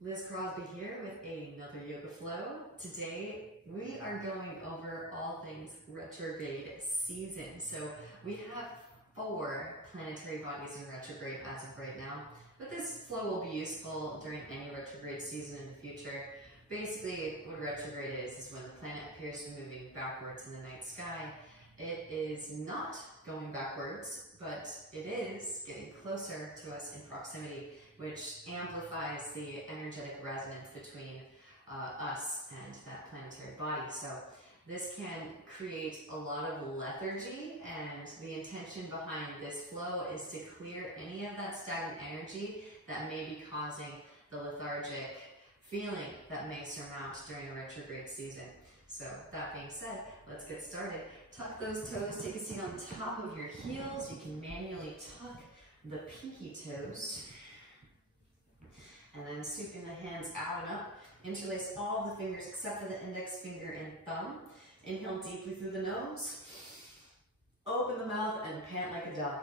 Liz Crosby here with another yoga flow. Today we are going over all things retrograde season. So we have 4 planetary bodies in retrograde as of right now, but this flow will be useful during any retrograde season in the future. Basically, what retrograde is when the planet appears to be moving backwards in the night sky. It is not going backwards, but it is getting closer to us in proximity, which amplifies the energetic resonance between us and that planetary body. So this can create a lot of lethargy, and the intention behind this flow is to clear any of that stagnant energy that may be causing the lethargic feeling that may surmount during a retrograde season. So that being said, let's get started. Tuck those toes, take a seat on top of your heels. You can manually tuck the pinky toes. And then sweeping the hands out and up. Interlace all the fingers except for the index finger and thumb. Inhale deeply through the nose. Open the mouth and pant like a dog.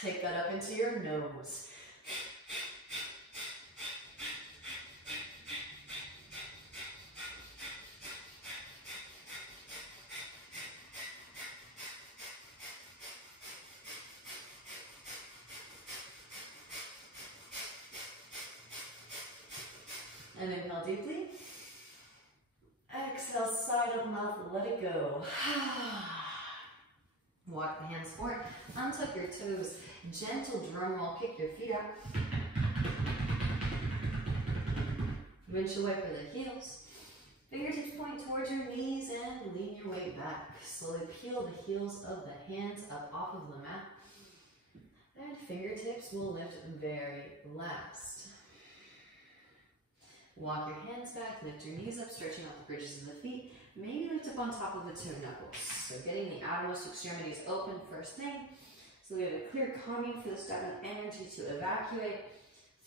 Take that up into your nose. And inhale deeply. Exhale, side of the mouth, let it go. Walk the hands forward, untuck your toes, gentle drum roll, kick your feet out. Windshield wiper the heels. Fingertips point towards your knees and lean your way back. Slowly peel the heels of the hands up off of the mat. And fingertips will lift very last. Walk your hands back, lift your knees up, stretching out the bridges of the feet. Maybe lift up on top of the toe knuckles. So getting the outermost extremities open first thing. So we have a clear calming for the stagnant energy to evacuate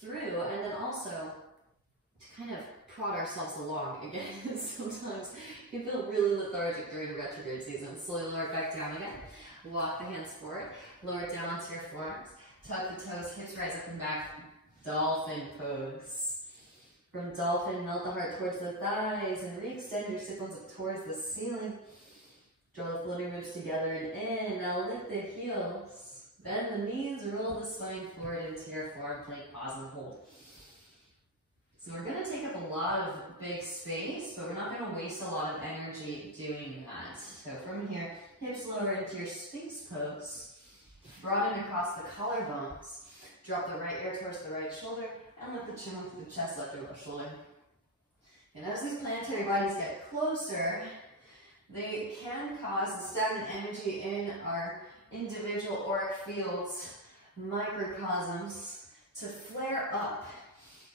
through, and then also to kind of prod ourselves along again. Sometimes you feel really lethargic during the retrograde season. Slowly lower it back down again. Walk the hands forward, lower it down onto your forearms. Tuck the toes, hips rise up and back. Dolphin pose. From dolphin, melt the heart towards the thighs and re-extend your sit bones up towards the ceiling. Draw the floating ribs together and in. Now lift the heels. Bend the knees, roll the spine forward into your forward plank, pause and hold. So we're going to take up a lot of big space, but we're not going to waste a lot of energy doing that. So from here, hips lower into your Sphinx pose. Broaden across the collarbones. Drop the right ear towards the right shoulder. And lift the chin onto the chest, left or left shoulder. And as these planetary bodies get closer, they can cause the stagnant energy in our individual auric fields, microcosms, to flare up.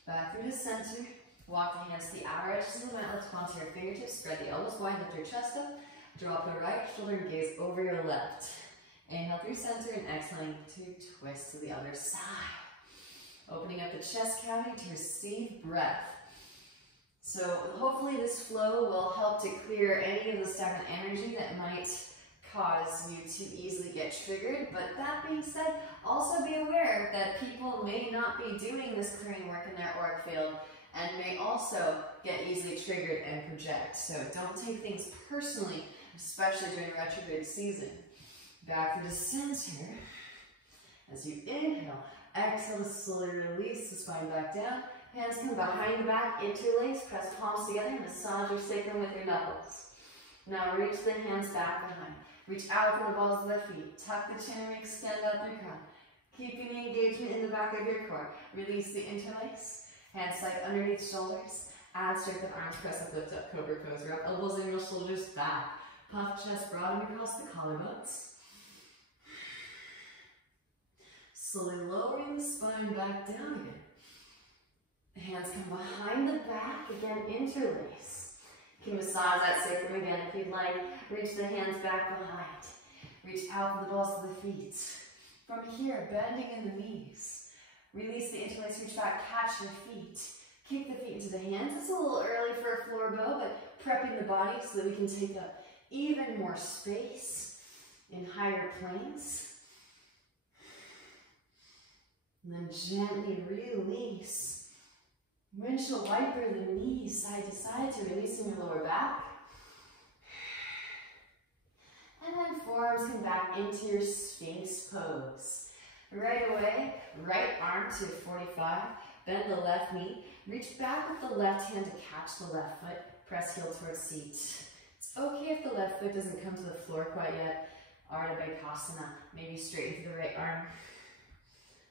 Back through the center, walk the hands to the outer edges of the mat, lift onto your fingertips, spread the elbows wide, lift your chest up, drop the right shoulder and gaze over your left. Inhale through center and exhaling to twist to the other side. Opening up the chest cavity to receive breath. So hopefully this flow will help to clear any of the stagnant energy that might cause you to easily get triggered. But that being said, also be aware that people may not be doing this clearing work in their auric field and may also get easily triggered and project. So don't take things personally, especially during retrograde season. Back to the center. As you inhale, exhale to slowly release the spine back down. Hands come behind the back, interlace, press palms together, massage your sacrum with your knuckles. Now reach the hands back behind. Reach out from the balls of the feet. Tuck the chin and extend out the crown. Keeping the engagement in the back of your core. Release the interlace. Hands slide underneath shoulders. Add strength of arms, press up, lift up, cobra pose. Wrap elbows in your shoulders back. Puff chest, broaden across the collarbones. Slowly lowering the spine back down again. Hands come behind the back, again interlace. You can massage that sacrum again if you'd like. Reach the hands back behind. Reach out from the balls of the feet. From here, bending in the knees. Release the interlace, reach back, catch your feet. Kick the feet into the hands. It's a little early for a floor bow, but prepping the body so that we can take up even more space in higher planes. And then gently release. Windshield wiper the knees side to side to releasing your lower back. And then forearms come back into your Sphinx pose. Right away, right arm to 45, bend the left knee, reach back with the left hand to catch the left foot, press heel towards seat. It's okay if the left foot doesn't come to the floor quite yet. Ardha, maybe straighten through the right arm.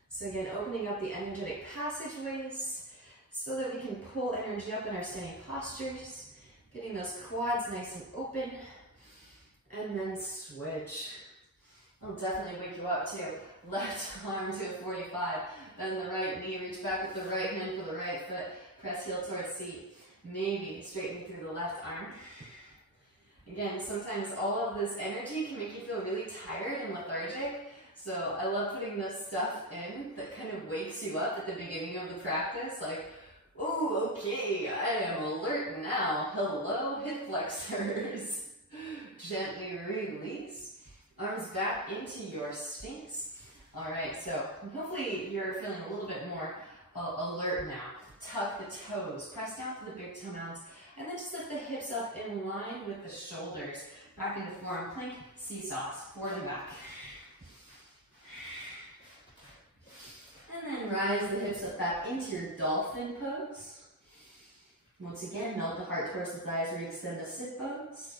So again, opening up the energetic passageways so that we can pull energy up in our standing postures, getting those quads nice and open, and then switch. I'll definitely wake you up too. Left arm to a 45, bend the right knee, reach back with the right hand for the right foot, press heel towards seat. Maybe straightening through the left arm. Again, sometimes all of this energy can make you feel really tired and lethargic. So I love putting this stuff in that kind of wakes you up at the beginning of the practice. Like, oh, okay, I am alert now. Hello, hip flexors. Gently release. Arms back into your Sphinx. All right, so hopefully you're feeling a little bit more alert now. Tuck the toes, press down to the big toe mounds, and then just lift the hips up in line with the shoulders. Back into forearm plank, seesaws, forward and back. And then rise the hips up back into your dolphin pose. Once again, melt the heart towards the thighs, re-extend the sit bones.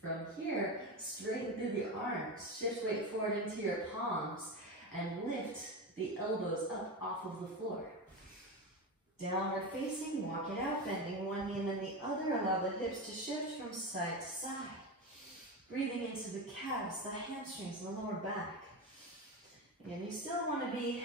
From here, straighten through the arms, shift weight forward into your palms, and lift the elbows up off of the floor. Downward facing, walk it out, bending one knee and then the other. Allow the hips to shift from side to side. Breathing into the calves, the hamstrings, and the lower back. Again, you still want to be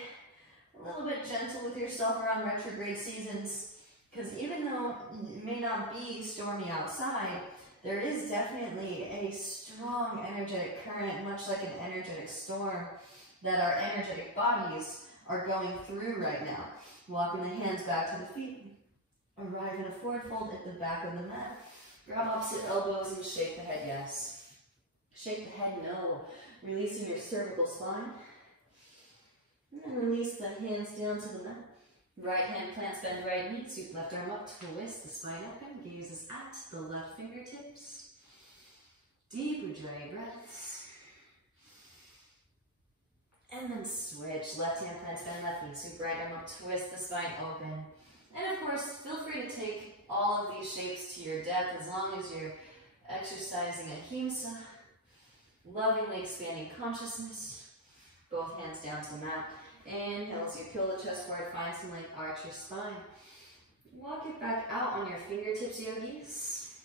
a little bit gentle with yourself around retrograde seasons, because even though it may not be stormy outside, there is definitely a strong energetic current, much like an energetic storm, that our energetic bodies are going through right now. Walking the hands back to the feet. Arrive in a forward fold at the back of the mat. Grab opposite elbows and shake the head yes. Shake the head no. Releasing your cervical spine. And then release the hands down to the mat. Right hand plants, bend right knee, sweep left arm up, twist the spine open, gazes at the left fingertips. Deep Ujjayi breaths. And then switch, left hand plants, bend left knee, sweep right arm up, twist the spine open. And of course, feel free to take all of these shapes to your depth as long as you're exercising ahimsa, lovingly expanding consciousness. Both hands down to the mat. Inhale as you peel the chest forward, find some length, arch your spine. Walk it back out on your fingertips, yogis.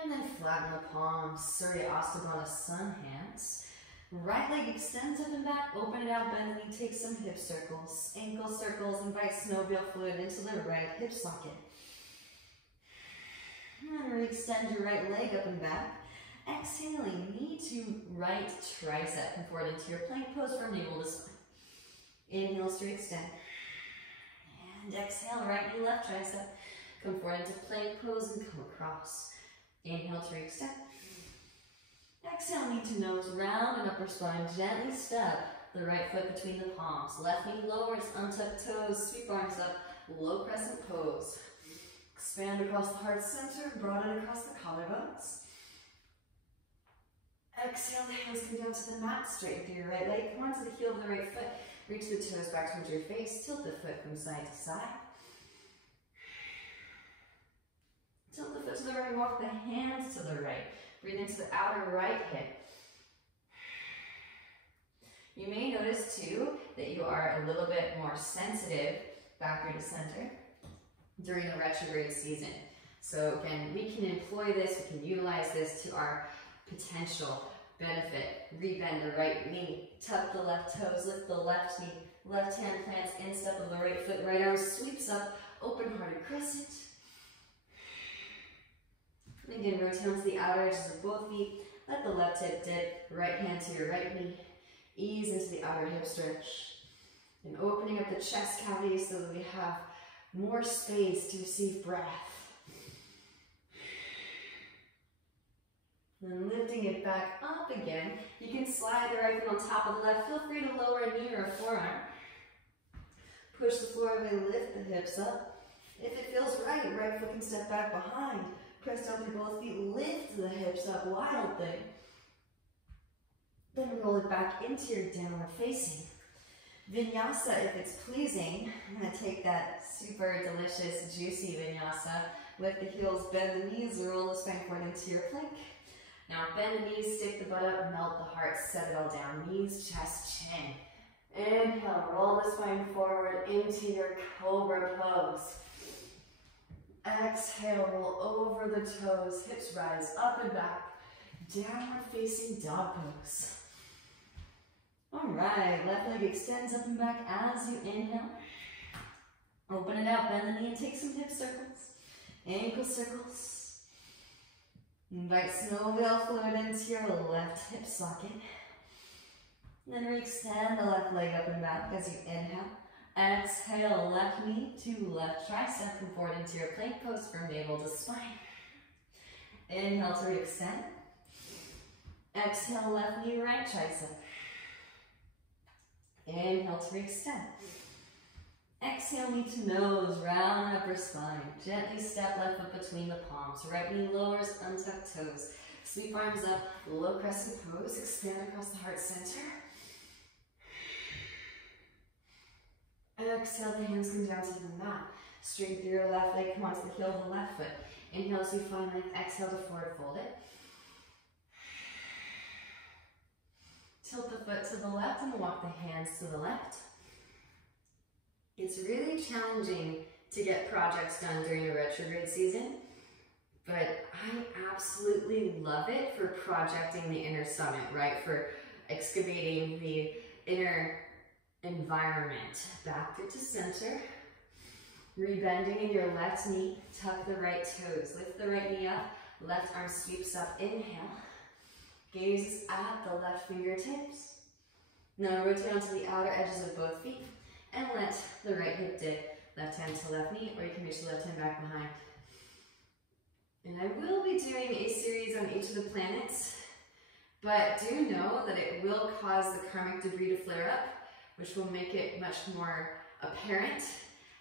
And then flatten the palms, Surya Astabana sun hands. Right leg extends up and back, open it out, bend the knee, take some hip circles. Ankle circles, invite synovial fluid into the right hip socket. And re-extend your right leg up and back. Exhaling, knee to right tricep. Come forward into your plank pose from navel to spine. Inhale, straight extend. And exhale, right knee, left tricep. Come forward into plank pose and come across. Inhale to re-extend. Exhale, knee to nose, round and upper spine. Gently step the right foot between the palms. Left knee lowers, untuck toes, sweep arms up, low crescent pose. Expand across the heart center, broaden across the collarbones. Exhale, the hands come down to the mat, straighten through your right leg, come onto the heel of the right foot, reach the toes back towards your face, tilt the foot from side to side. Tilt the foot to the right, walk the hands to the right. Breathe into the outer right hip. You may notice too that you are a little bit more sensitive backward to center during the retrograde season. So again, we can employ this, we can utilize this to our potential benefit. Rebend the right knee, tuck the left toes, lift the left knee, left hand plants instep of the right foot, right arm sweeps up, open-hearted crescent. And again, rotate onto the outer edges of both feet, let the left hip dip, right hand to your right knee, ease into the outer hip stretch, and opening up the chest cavity so that we have more space to receive breath. Then lifting it back up again. You can slide the right foot on top of the left. Feel free to lower a knee or a forearm. Push the floor away, lift the hips up. If it feels right, right foot can step back behind. Press down through both feet, lift the hips up, wild thing. Then roll it back into your downward facing. Vinyasa, if it's pleasing, I'm going to take that super delicious, juicy vinyasa. Lift the heels, bend the knees, roll the spine forward into your plank. Now bend the knees, stick the butt up, melt the heart, set it all down. Knees, chest, chin. Inhale, roll the spine forward into your cobra pose. Exhale, roll over the toes, hips rise up and back. Downward facing dog pose. All right, left leg extends up and back as you inhale. Open it out, bend the knee and take some hip circles, ankle circles. Invite snowball fluid into your left hip socket. Then re-extend the left leg up and back as you inhale. Exhale, left knee to left tricep, come forward into your plank pose from navel to spine. Inhale to re-extend. Exhale, left knee, right tricep. Inhale to re-extend. Exhale, knee to nose, round upper spine. Gently step left foot between the palms. Right knee lowers, untuck toes. Sweep arms up, low crescent pose. Expand across the heart center. Exhale, the hands come down to the mat. Straight through your left leg, come onto the heel of the left foot. Inhale as you find length, exhale to forward fold it. Tilt the foot to the left and walk the hands to the left. It's really challenging to get projects done during the retrograde season, but I absolutely love it for projecting the inner summit, right? For excavating the inner environment. Back foot to center. Rebending in your left knee, tuck the right toes. Lift the right knee up, left arm sweeps up, inhale. Gaze at the left fingertips. Now rotate onto the outer edges of both feet and let the right hip dip, left hand to left knee, or you can reach the left hand back behind. And I will be doing a series on each of the planets, but do know that it will cause the karmic debris to flare up, which will make it much more apparent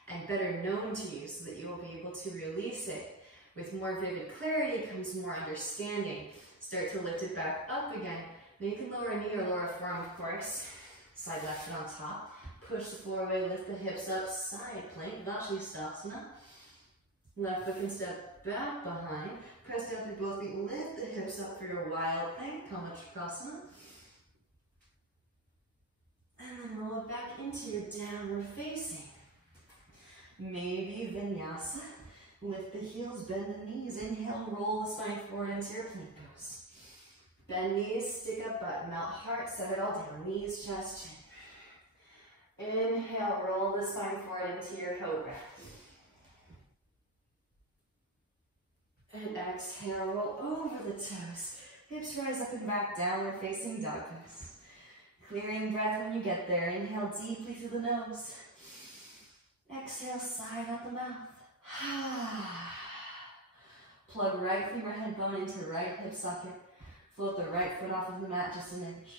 and better known to you so that you will be able to release it. With more vivid clarity comes more understanding. Start to lift it back up again. Then you can lower a knee or lower a forearm, of course. Side left foot on top. Push the floor away, lift the hips up, side plank, Vinyasa. Left foot can step back behind. Press down through both feet, lift the hips up for your wild plank, microcosm. And then roll it back into your downward facing. Maybe Vinyasa. Lift the heels, bend the knees. Inhale, roll the spine forward into your plank pose. Bend knees, stick up butt, melt heart, set it all down. Knees, chest, chin. Inhale, roll the spine forward into your cobra. And exhale, roll over the toes. Hips rise up and back, downward facing dog pose. Clearing breath when you get there. Inhale deeply through the nose. Exhale, sigh out the mouth. Plug right femur head bone into right hip socket. Float the right foot off of the mat just an inch.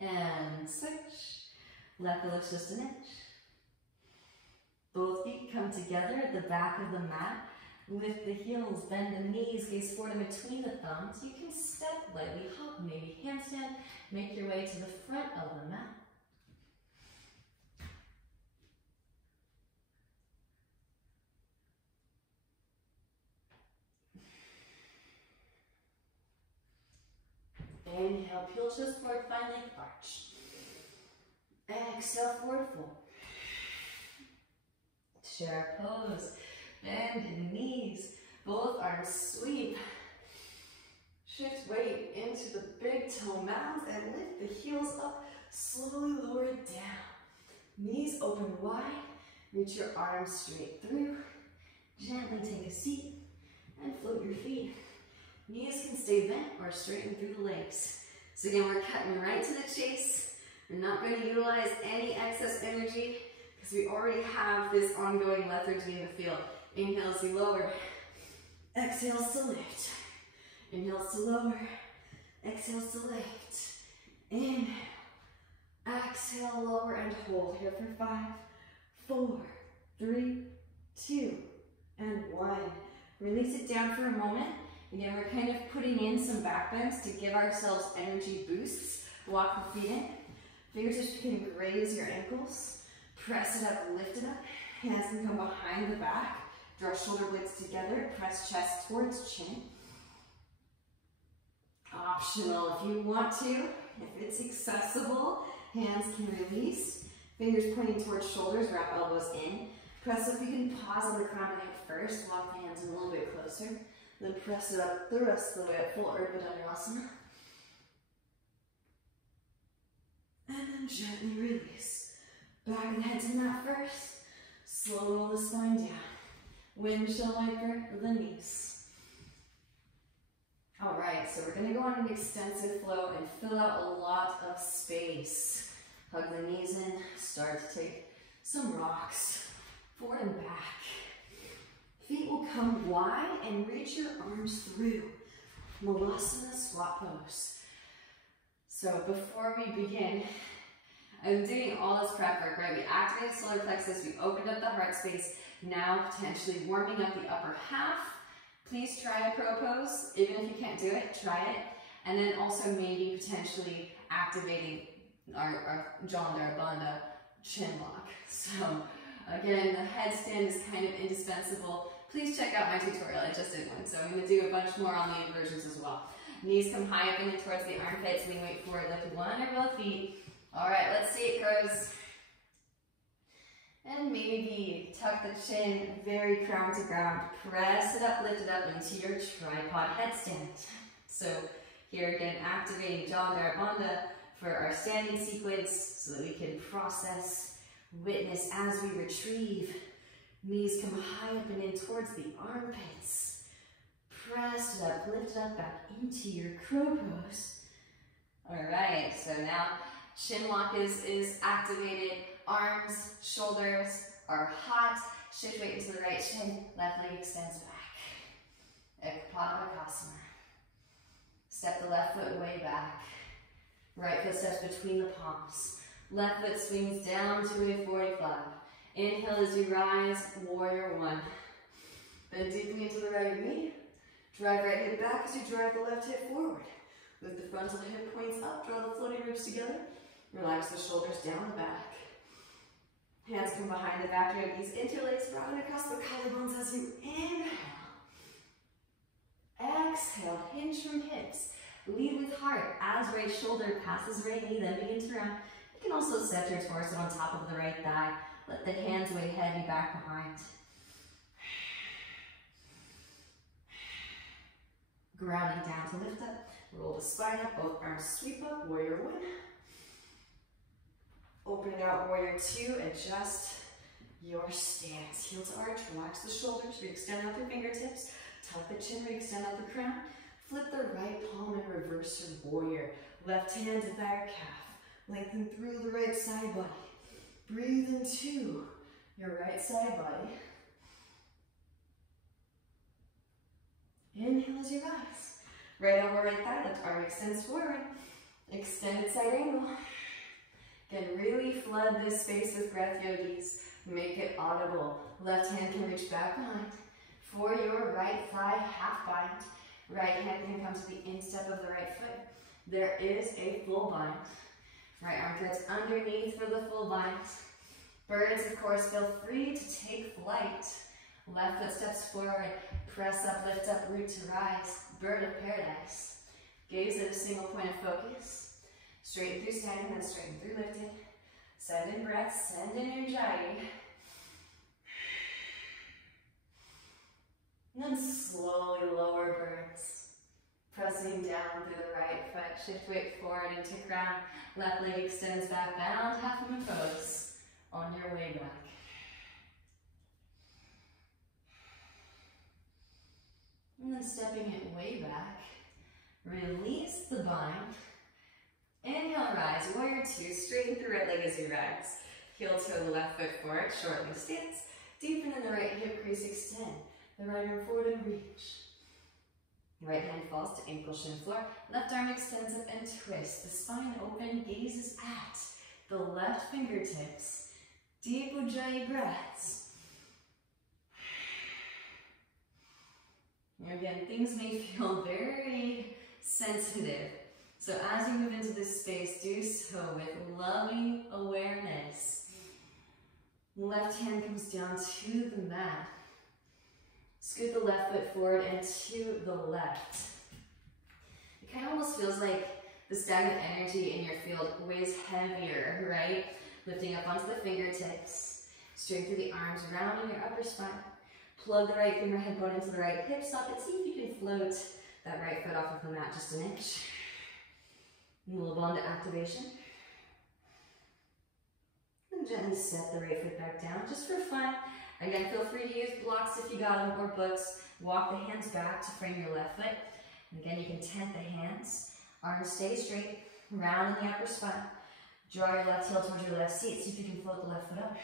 And switch. Left foot lifts just an inch. Both feet come together at the back of the mat. Lift the heels, bend the knees, gaze forward in between the thumbs. You can step lightly, hop, maybe handstand. Make your way to the front of the mat. Inhale, peel chest forward, find length arch. Exhale, forward fold. Chair pose. Bend the knees. Both arms sweep. Shift weight into the big toe mounds and lift the heels up. Slowly lower it down. Knees open wide. Reach your arms straight through. Gently take a seat and float your feet. Knees can stay bent or straighten through the legs. So again, we're cutting right to the chase. We're not going to utilize any excess energy because we already have this ongoing lethargy in the field. Inhale as you lower. Exhale to lift. Inhales to lower, exhales to lift. Inhale, exhale, lower and hold here for 5, 4, 3, 2, and 1. Release it down for a moment. Again, we're kind of putting in some back bends to give ourselves energy boosts. Walk the feet in. Fingertips can graze your ankles. Press it up, lift it up. Hands can come behind the back. Draw shoulder blades together. Press chest towards chin. Optional if you want to. If it's accessible, hands can release. Fingers pointing towards shoulders, wrap elbows in. Press if you can pause on the crown of the head first. Walk the hands in a little bit closer. Then press it up the rest of the way up, full Urdhva Dhanurasana. And then gently release. Back of the head to the mat first. Slow roll the spine down. Windshield wiper the knees. All right, so we're going to go on an extensive flow and fill out a lot of space. Hug the knees in. Start to take some rocks forward and back. Feet will come wide and reach your arms through. Malasana squat pose. So before we begin, I'm doing all this prep work, right? We activated solar plexus, we opened up the heart space, now potentially warming up the upper half. Please try a crow pose. Even if you can't do it, try it. And then also maybe potentially activating our Jandhara Bandha chin lock. So again, the headstand is kind of indispensable. Please check out my tutorial, I just did one. So I'm gonna do a bunch more on the inversions as well. Knees come high up and in towards the armpits, lean weight forward, lift one or both feet. All right, let's see it, crows. And maybe tuck the chin very crown to ground. Press it up, lift it up into your tripod headstand. So here again, activating Jandhara Bandha for our standing sequence so that we can process, witness as we retrieve. Knees come high up and in towards the armpits. Press it up, lift it up back into your crow pose. All right, so now chin lock is activated. Arms, shoulders are hot. Shift weight into the right shin. Left leg extends back. Microcosm. Step the left foot way back. Right foot steps between the palms. Left foot swings down to a 45. Inhale as you rise, warrior one. Bend deeply into the right knee. Drive right hip back as you drive the left hip forward. Lift the frontal hip points up, draw the floating ribs together. Relax the shoulders down the back. Hands come behind the back, yogis interlace, broaden across the collarbones as you inhale. Exhale, hinge from hips. Lead with heart as right shoulder passes right knee, then begin to round. You can also set your torso on top of the right thigh. Let the hands weigh heavy back behind. Grounding down to lift up. Roll the spine up, both arms sweep up, warrior one. Opening out warrior two, adjust your stance. Heel to arch, relax the shoulders, re-extend out the fingertips, tuck the chin, re-extend out the crown. Flip the right palm and reverse your warrior. Left hand to thigh or calf. Lengthen through the right side body. Breathe into your right side body. Inhale as you rise. Right elbow, right thigh, left arm extends forward. Extended side angle. Again, really flood this space with breath, yogis. Make it audible. Left hand can reach back behind. For your right thigh, half bind. Right hand can come to the instep of the right foot. There is a full bind. Right arm threads underneath for the full bind. Birds, of course, feel free to take flight. Left foot steps forward. Press up, lift up, root to rise. Bird of paradise. Gaze at a single point of focus. Straighten through standing, then straighten through lifted. Send in breath, send in your jai. And then slowly lower birds. Pressing down through the right foot. Shift weight forward into crown. Left leg extends back, bound half moon pose. On your way back. And then stepping it way back. Release the bind. Inhale, rise, warrior two, straighten through right leg as you rise. Heel toe the left foot forward, shorten stance. Deepen in the right hip crease, extend. The right arm forward and reach. Right hand falls to ankle shin floor. Left arm extends up and twists. The spine open, gazes at the left fingertips. Deep ujjayi breaths. Again, things may feel very sensitive. So as you move into this space, do so with loving awareness. Left hand comes down to the mat. Scoot the left foot forward and to the left. It kind of almost feels like the stagnant energy in your field weighs heavier, right? Lifting up onto the fingertips, straight through the arms, rounding your upper spine. Plug the right finger head bone into the right hip socket. See if you can float that right foot off of the mat just an inch. Move on to activation. And gently set the right foot back down, just for fun. Again, feel free to use blocks if you got them, or books. Walk the hands back to frame your left foot. And again, you can tent the hands. Arms stay straight, round in the upper spine. Draw your left heel towards your left seat. See if you can float the left foot up.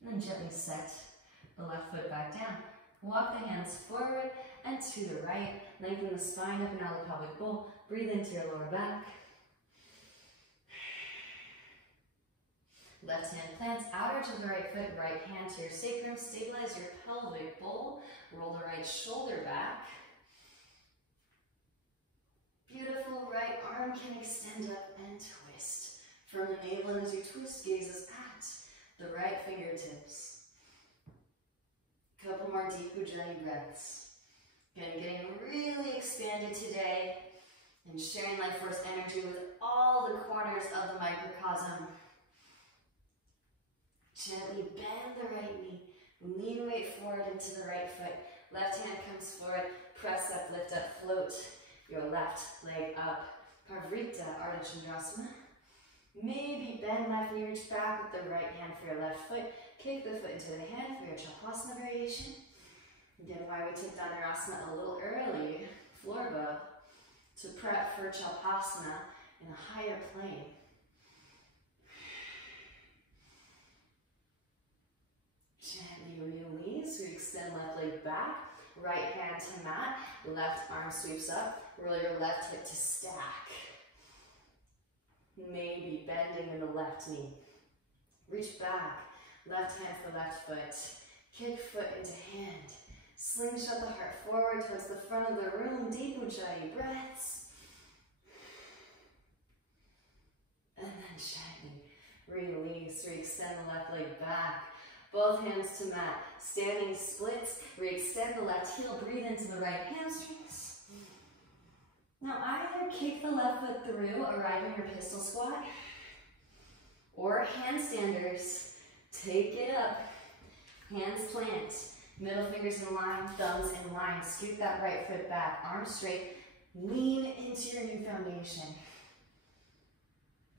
And then gently set the left foot back down. Walk the hands forward and to the right. Lengthen the spine up and out of the pelvic bowl. Breathe into your lower back. Left hand plants outer to the right foot, right hand to your sacrum. Stabilize your pelvic bowl. Roll the right shoulder back. Beautiful. Right arm can extend up and twist. From the navel, and as you twist, gazes at the right fingertips. Couple more deep ujjayi breaths. Again, getting really expanded today and sharing life force energy with all the corners of the microcosm. Gently bend the right knee, lean weight forward into the right foot. Left hand comes forward, press up, lift up, float your left leg up. Parivrtta Ardha Chandrasana. Maybe bend left knee, reach back with the right hand for your left foot. Kick the foot into the hand for your Chalpasana variation. Again, why we take Dhanurasana a little early, floor bow, to prep for Chalpasana in a higher plane. Gently release, we extend left leg back, right hand to mat, left arm sweeps up, roll your left hip to stack. Maybe bending in the left knee. Reach back, left hand for left foot, kick foot into hand. Slingshot the heart forward towards the front of the room, deep ujjayi breaths. And then gently release, re-extend the left leg back. Both hands to mat, standing splits, re-extend the left heel, breathe into the right hamstrings. Now either kick the left foot through, arriving your pistol squat, or handstanders, take it up, hands plant, middle fingers in line, thumbs in line, scoot that right foot back, arms straight, lean into your new foundation.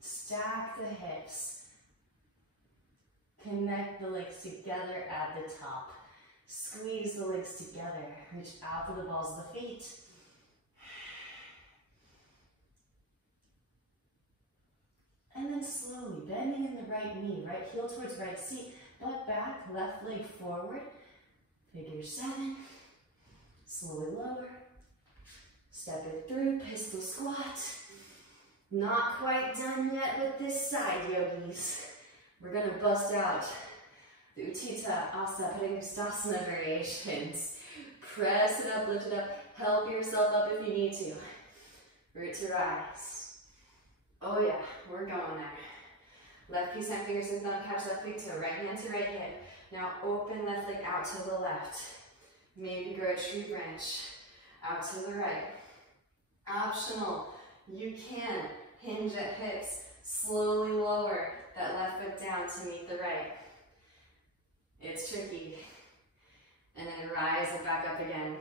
Stack the hips. Connect the legs together at the top. Squeeze the legs together. Reach out to the balls of the feet. And then slowly bending in the right knee, right heel towards right seat, butt back, left leg forward. Figure 7. Slowly lower. Step it through, pistol squat. Not quite done yet with this side, yogis. We're going to bust out the Utthita Asa Padangusthasana variations. Press it up, lift it up, help yourself up if you need to. Root to rise. Oh yeah, we're going there. Left peace sign, fingers and thumb, catch left big toe, right hand to right hip. Now open left leg out to the left. Maybe grow a tree branch out to the right. Optional, you can hinge at hips, slowly lower that left foot down to meet the right. It's tricky. And then rise it back up again.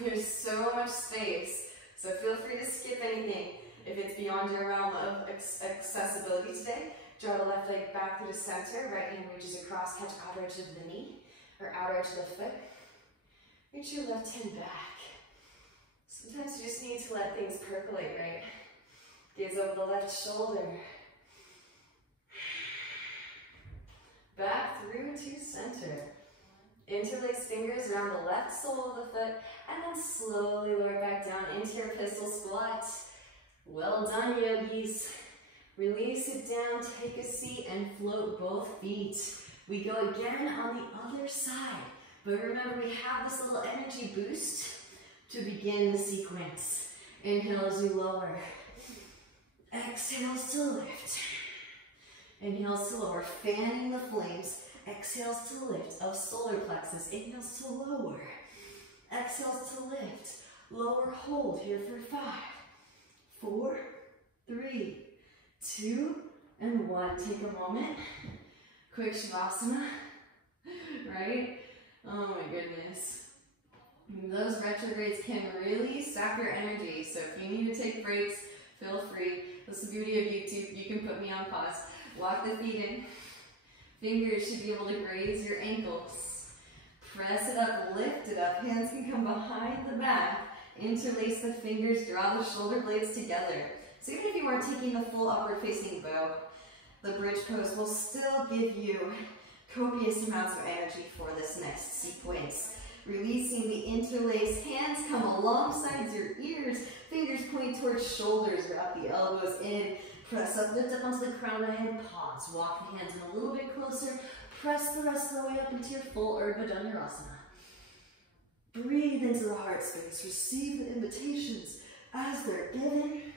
There's so much space, so feel free to skip anything. If it's beyond your realm of accessibility today, draw the left leg back through the center, right hand reaches across, catch outer edge of the knee, or outer edge of the foot. Reach your left hand back. Sometimes you just need to let things percolate, right? Gaze over the left shoulder. Back through to center. Interlace fingers around the left sole of the foot, and then slowly lower back down into your pistol squat. Well done, yogis. Release it down, take a seat, and float both feet. We go again on the other side. But remember, we have this little energy boost to begin the sequence. Inhale as you lower. Exhales to lift. Inhales to lower, fanning the flames. Exhales to lift of solar plexus. Inhales to lower. Exhales to lift. Lower, hold here for 5, 4, 3, 2, and 1. Take a moment. Quick shavasana. Right? Oh my goodness. Those retrogrades can really sap your energy. So if you need to take breaks, feel free. That's the beauty of YouTube. You can put me on pause. Walk the feet in. Fingers should be able to graze your ankles. Press it up, lift it up. Hands can come behind the back. Interlace the fingers, draw the shoulder blades together. So even if you aren't taking the full upward facing bow, the bridge pose will still give you copious amounts of energy for this next sequence. Releasing the interlace, hands come alongside your ears, fingers point towards shoulders, wrap the elbows in, press up, lift up onto the crown of the head, pause, walk the hands in a little bit closer, press the rest of the way up into your full Urdhva Dhanurasana. Breathe into the heart space, receive the invitations as they're given.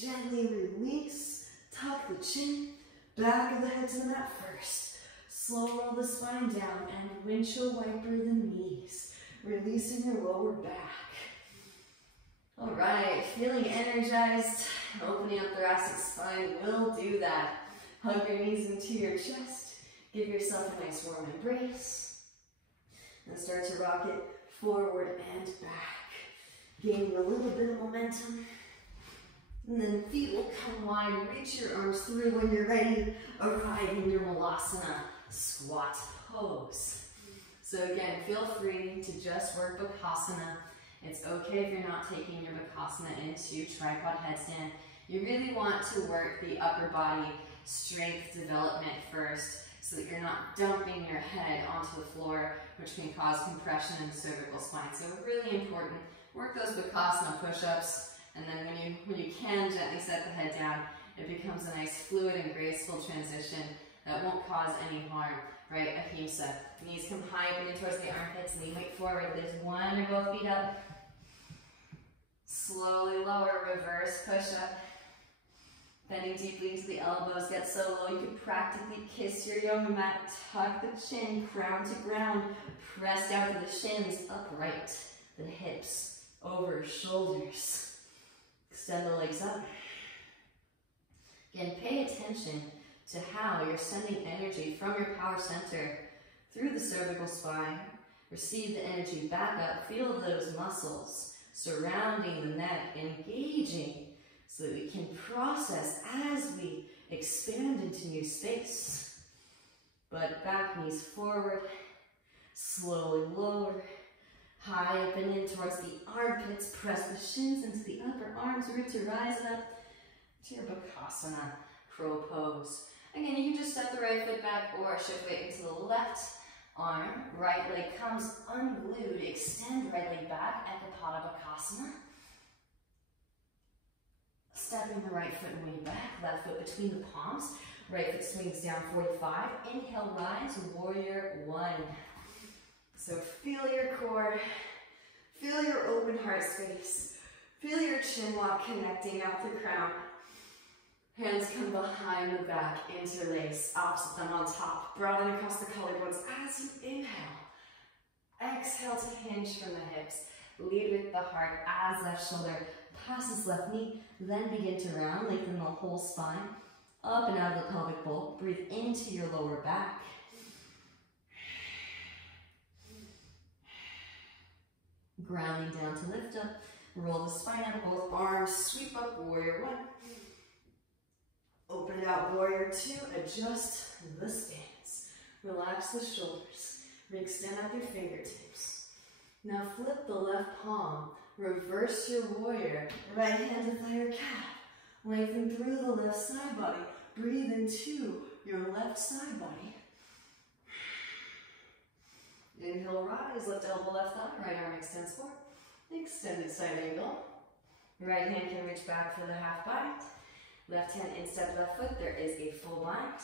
Gently release, tuck the chin, back of the head to the mat first. Slow roll the spine down and windshield wiper the knees, releasing your lower back. All right, feeling energized, opening up the thoracic spine will do that. Hug your knees into your chest, give yourself a nice warm embrace, and start to rock it forward and back, gaining a little bit of momentum. And then feet will come wide, reach your arms through when you're ready, arrive in your Malasana squat pose. So again, feel free to just work Bakasana. It's okay if you're not taking your Bakasana into tripod headstand. You really want to work the upper body strength development first so that you're not dumping your head onto the floor, which can cause compression in the cervical spine. So really important, work those Bakasana push-ups. And then when you can gently set the head down, it becomes a nice fluid and graceful transition that won't cause any harm, right? Ahimsa. Knees come high up and in towards the armpits, lean weight forward, lift one or both feet up. Slowly lower, reverse push up. Bending deeply into the elbows, get so low you can practically kiss your yoga mat. Tuck the chin, crown to ground. Press down to the shins, upright. The hips over shoulders. Extend the legs up. Again, pay attention to how you're sending energy from your power center through the cervical spine. Receive the energy back up. Feel those muscles surrounding the neck, engaging so that we can process as we expand into new space. But back knees forward, slowly lower. High up and in towards the armpits, press the shins into the upper arms, root to rise up to your Bakasana, crow pose. Again, you can just step the right foot back or shift weight into the left arm. Right leg comes unglued, extend right leg back, Ekapada Bakasana. Stepping the right foot way back, left foot between the palms, right foot swings down 45. Inhale, rise, warrior one. So feel your core, feel your open heart space, feel your chin lock connecting out the crown. Hands come behind the back, interlace, opposite thumb on top, broaden across the collarbones as you inhale. Exhale to hinge from the hips. Lead with the heart as left shoulder passes left knee, then begin to round, lengthen the whole spine, up and out of the pelvic bowl. Breathe into your lower back. Grounding down to lift up, roll the spine up, both arms, sweep up, warrior one. Open it out, warrior two, adjust the stance. Relax the shoulders, extend out your fingertips. Now flip the left palm, reverse your warrior, right hand to thigh or calf. Lengthen through the left side body, breathe into your left side body. Inhale, rise, lift elbow, left thigh, right arm extends forward. Extended side angle. Right hand can reach back for the half bind. Left hand instep left foot, there is a full bind.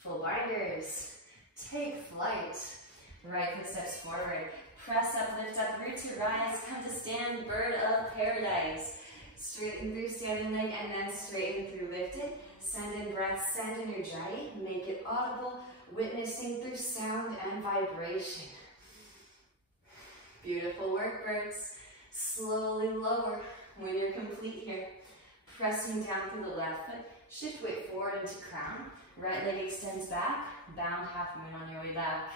Full binders. Take flight. Right foot steps forward. Press up, lift up, root to rise. Come to stand, bird of paradise. Straighten through standing leg and then straighten through lifted. Send in breath, send in your jai. Make it audible, witnessing through sound and vibration. Beautiful work, birds. Slowly lower when you're complete here. Pressing down through the left foot. Shift weight forward into crown. Right leg extends back. Bound half moon on your way back.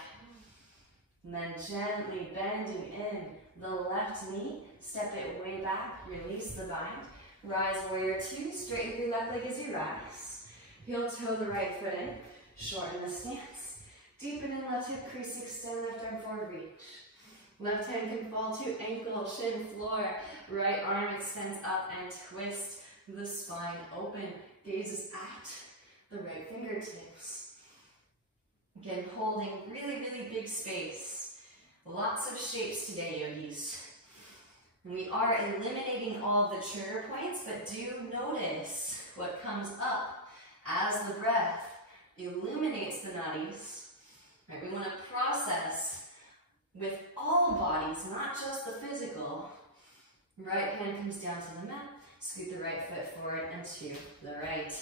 And then gently bending in the left knee. Step it way back. Release the bind. Rise, warrior two. Straighten through left leg as you rise. Heel toe the right foot in. Shorten the stance. Deepen in left hip crease. Extend left arm forward, reach. Left hand can fall to ankle, shin, floor. Right arm extends up and twist the spine open. Gazes at the right fingertips. Again, holding really, really big space. Lots of shapes today, yogis. We are eliminating all the trigger points, but do notice what comes up as the breath illuminates the nadis. Right, we want to process with all bodies, not just the physical. Right hand comes down to the mat. Scoot the right foot forward and to the right.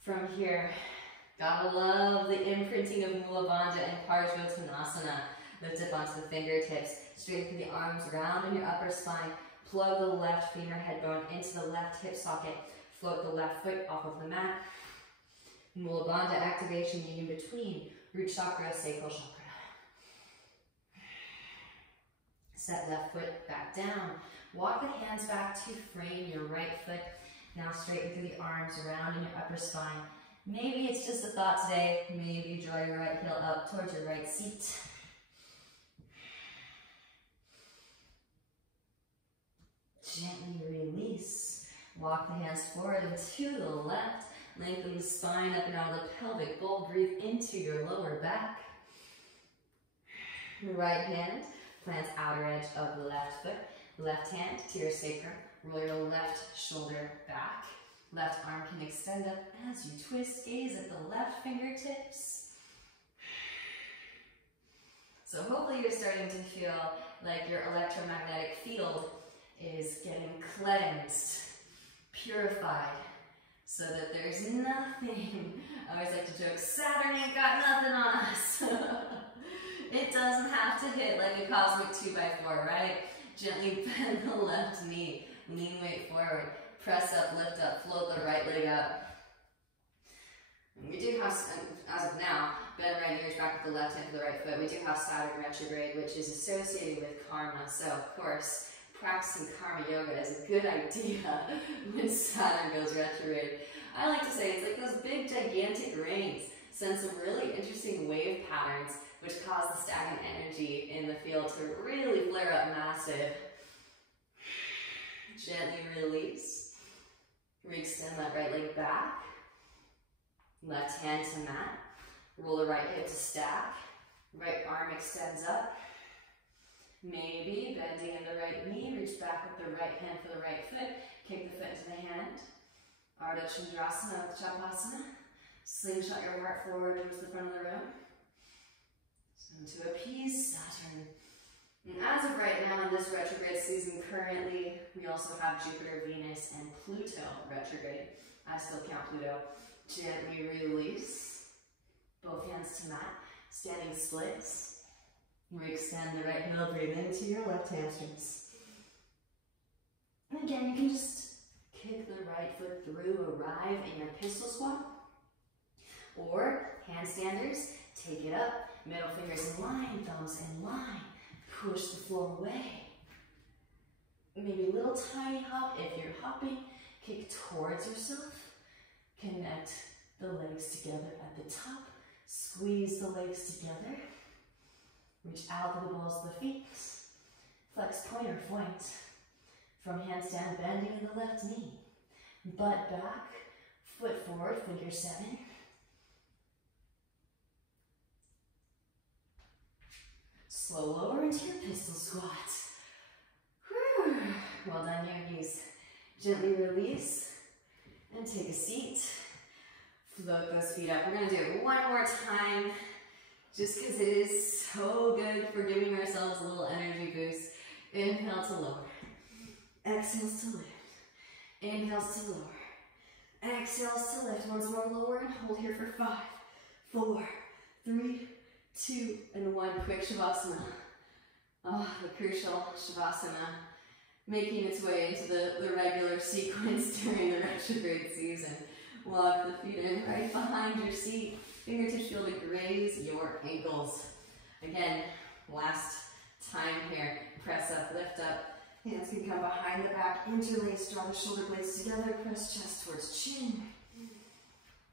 From here, gotta love the imprinting of Mula Bandha and Parsvottanasana. Lift up onto the fingertips. Straighten the arms round in your upper spine. Plug the left femur head bone into the left hip socket. Float the left foot off of the mat. Mula Bandha activation in between root chakra, sacral chakra. Set left foot back down. Walk the hands back to frame your right foot. Now straighten through the arms around in your upper spine. Maybe it's just a thought today. Maybe draw your right heel up towards your right seat. Gently release. Walk the hands forward and to the left. Lengthen the spine up and out of the pelvic bowl. Breathe into your lower back. Right hand plants outer edge of the left foot. Left hand to your sacrum. Roll your left shoulder back. Left arm can extend up as you twist. Gaze at the left fingertips. So hopefully you're starting to feel like your electromagnetic field is getting cleansed, purified, so that there's nothing. I always like to joke, Saturn ain't got nothing on us. It doesn't have to hit like a cosmic 2x4, right? Gently bend the left knee, lean weight forward, press up, lift up, float the right leg up. And we do have, as of now, bend right ears back with the left hand to the right foot. We do have Saturn retrograde, which is associated with karma. So, of course, practicing karma yoga is a good idea when Saturn goes retrograde. I like to say it's like those big, gigantic rains send some really interesting wave patterns which cause the stagnant energy in the field to really flare up massive. Gently release. Re-extend that right leg back. Left hand to mat. Roll the right hip to stack. Right arm extends up. Maybe bending in the right knee. Reach back with the right hand for the right foot. Kick the foot into the hand. Ardha Chandrasana with Chapasana. Slingshot your heart forward towards the front of the room. So to appease Saturn. And as of right now in this retrograde season currently, we also have Jupiter, Venus, and Pluto retrograde. I still count Pluto. Gently release. Both hands to mat. Standing splits. Re-extend the right heel, breathe into your left hamstrings. And again, you can just kick the right foot through, arrive in your pistol squat. Or handstanders, take it up. Middle fingers in line, thumbs in line. Push the floor away. Maybe a little tiny hop if you're hopping. Kick towards yourself. Connect the legs together at the top. Squeeze the legs together. Reach out to the balls of the feet. Flex pointer point. From handstand, bending in the left knee. Butt back, foot forward, figure 7. Slow lower into your pistol squat. Whew. Well done, yogis. Gently release and take a seat. Float those feet up. We're going to do it one more time just because it is so good for giving ourselves a little energy boost. Inhale to lower. Exhales to lift. Inhales to lower. Exhales to lift. Once more, lower and hold here for 5, 4, 3, 2, and 1. Quick Shavasana. Oh, the crucial Shavasana, making its way into the regular sequence during the retrograde season. Walk the feet in right behind your seat. Fingertips feel to graze your ankles. Again, last time here. Press up, lift up. Hands can come behind the back, interlace, draw the shoulder blades together, press chest towards chin.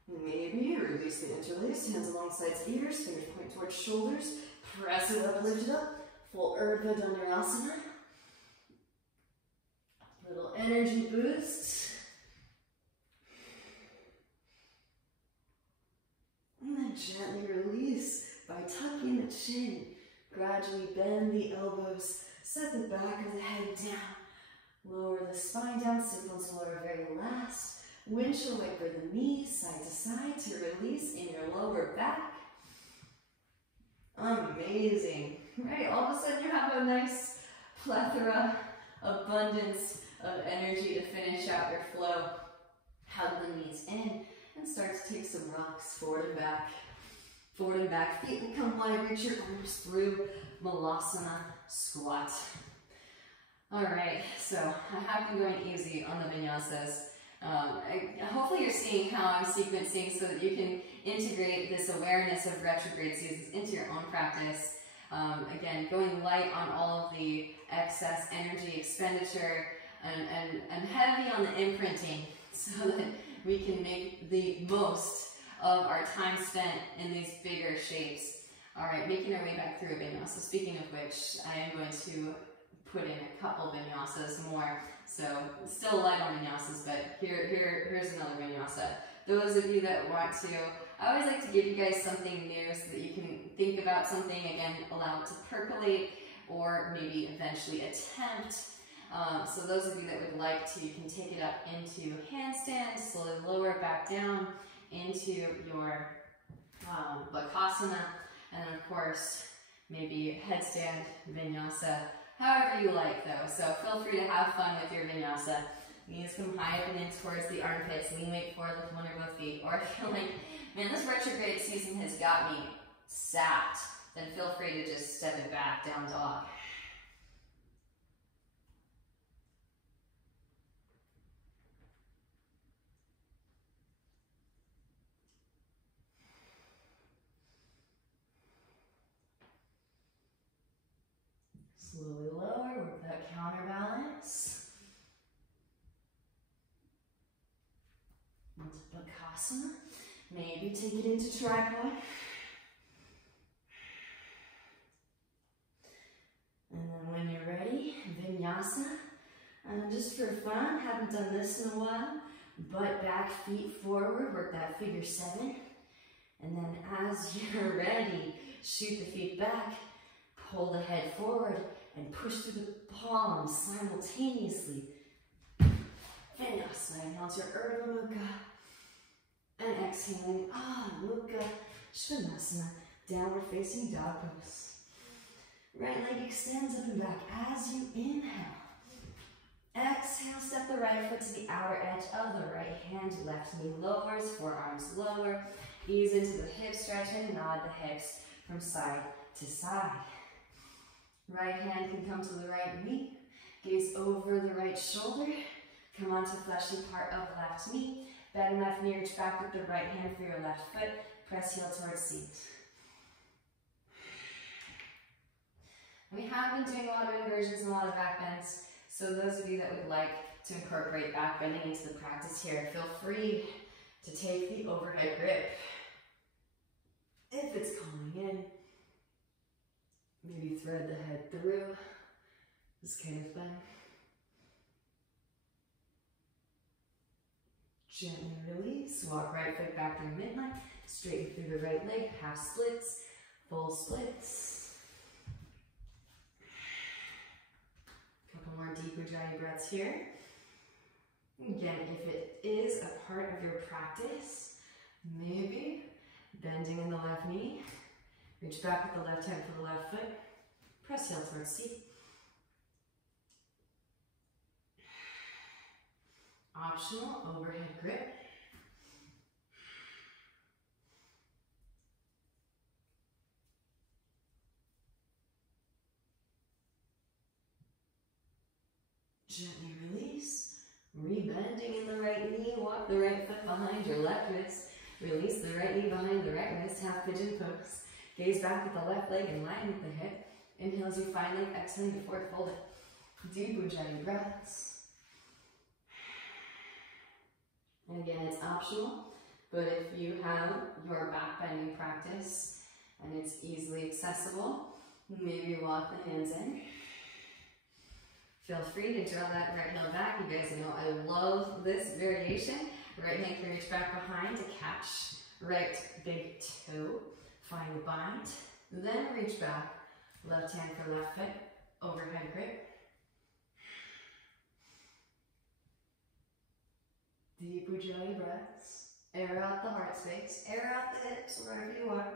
Maybe release the interlace, hands alongside ears, fingers point towards shoulders, press it up, lift it up, full Urdhva Dhanurasana. Little energy boost. And then gently release by tucking the chin. Gradually bend the elbows. Set the back of the head down. Lower the spine down. Signals lower very last. Windshield wiper the knees side to side to release in your lower back. Amazing. Right, all of a sudden you have a nice plethora, abundance of energy to finish out your flow. Hug the knees in and start to take some rocks forward and back. Forward and back. Feet will come wide. Reach your arms through. Malasana squat. Alright, so I have been going easy on the vinyasas. Hopefully you're seeing how I'm sequencing so that you can integrate this awareness of retrograde seasons into your own practice. Again, going light on all of the excess energy expenditure and heavy on the imprinting so that we can make the most of our time spent in these bigger shapes. Alright, making our way back through a vinyasa. Speaking of which, I am going to put in a couple vinyasas more. So, still light on vinyasas, but here's another vinyasa. Those of you that want to, I always like to give you guys something new so that you can think about something, again, allow it to percolate, or maybe eventually attempt. So those of you that would like to, you can take it up into handstand, slowly lower it back down into your bakasana, and of course, maybe headstand, vinyasa, however you like though. So feel free to have fun with your vinyasa. Knees come high up and in towards the armpits, lean weight forward with one or both feet. Or if you're like, man, this retrograde season has got me sapped, then feel free to just step it back, down dog. Slowly lower, work that counterbalance. Into bakasana. Maybe take it into tripod. And then when you're ready, vinyasa. Just for fun, haven't done this in a while. Butt back, feet forward, work that figure 7. And then as you're ready, shoot the feet back, pull the head forward, and push through the palms simultaneously. Vinyasa, inhale to Urdhva Mukha. And exhaling, Mukha Svanasana, downward facing dog pose. Right leg extends up and back as you inhale. Exhale, step the right foot to the outer edge of the right hand. Left knee lowers, forearms lower. Ease into the hip stretch and nod the hips from side to side. Right hand can come to the right knee. Gaze over the right shoulder. Come onto fleshy part of left knee. Bend left knee, reach back with the right hand for your left foot. Press heel towards seat. We have been doing a lot of inversions and a lot of back bends. So those of you that would like to incorporate back bending into the practice here, feel free to take the overhead grip. If it's calling in, maybe thread the head through this kind of bend. Gently release, walk right foot back through midline, straighten through the right leg, half splits, full splits. deep Ujjayi breaths here. Again, if it is a part of your practice, maybe bending in the left knee, reach back with the left hand for the left foot, press heel towards seat. Optional overhead grip. Gently release, rebending in the right knee, walk the right foot behind your left wrist, release the right knee behind the right wrist, half pigeon pose, gaze back with the left leg in line with the hip, inhale as you find leg, exhale to forward fold it, deep Ujjayi breaths. And again, it's optional, but if you have your back bending practice and it's easily accessible, maybe walk the hands in. Feel free to draw that right heel back. You guys know I love this variation. Right hand can reach back behind to catch right big toe. Find the bind. Then reach back. Left hand for left foot. Overhead grip. Deep Ujjayi breaths. Air out the heart space. Air out the hips wherever you are.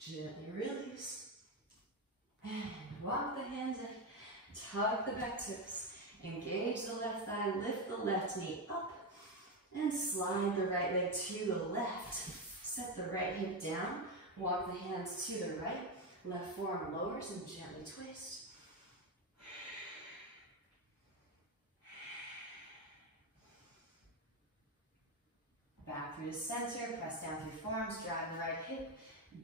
Gently release. And walk the hands in. Tuck the back toes. Engage the left thigh. Lift the left knee up. And slide the right leg to the left. Set the right hip down. Walk the hands to the right. Left forearm lowers and gently twist. Back through the center. Press down through forearms. Drag the right hip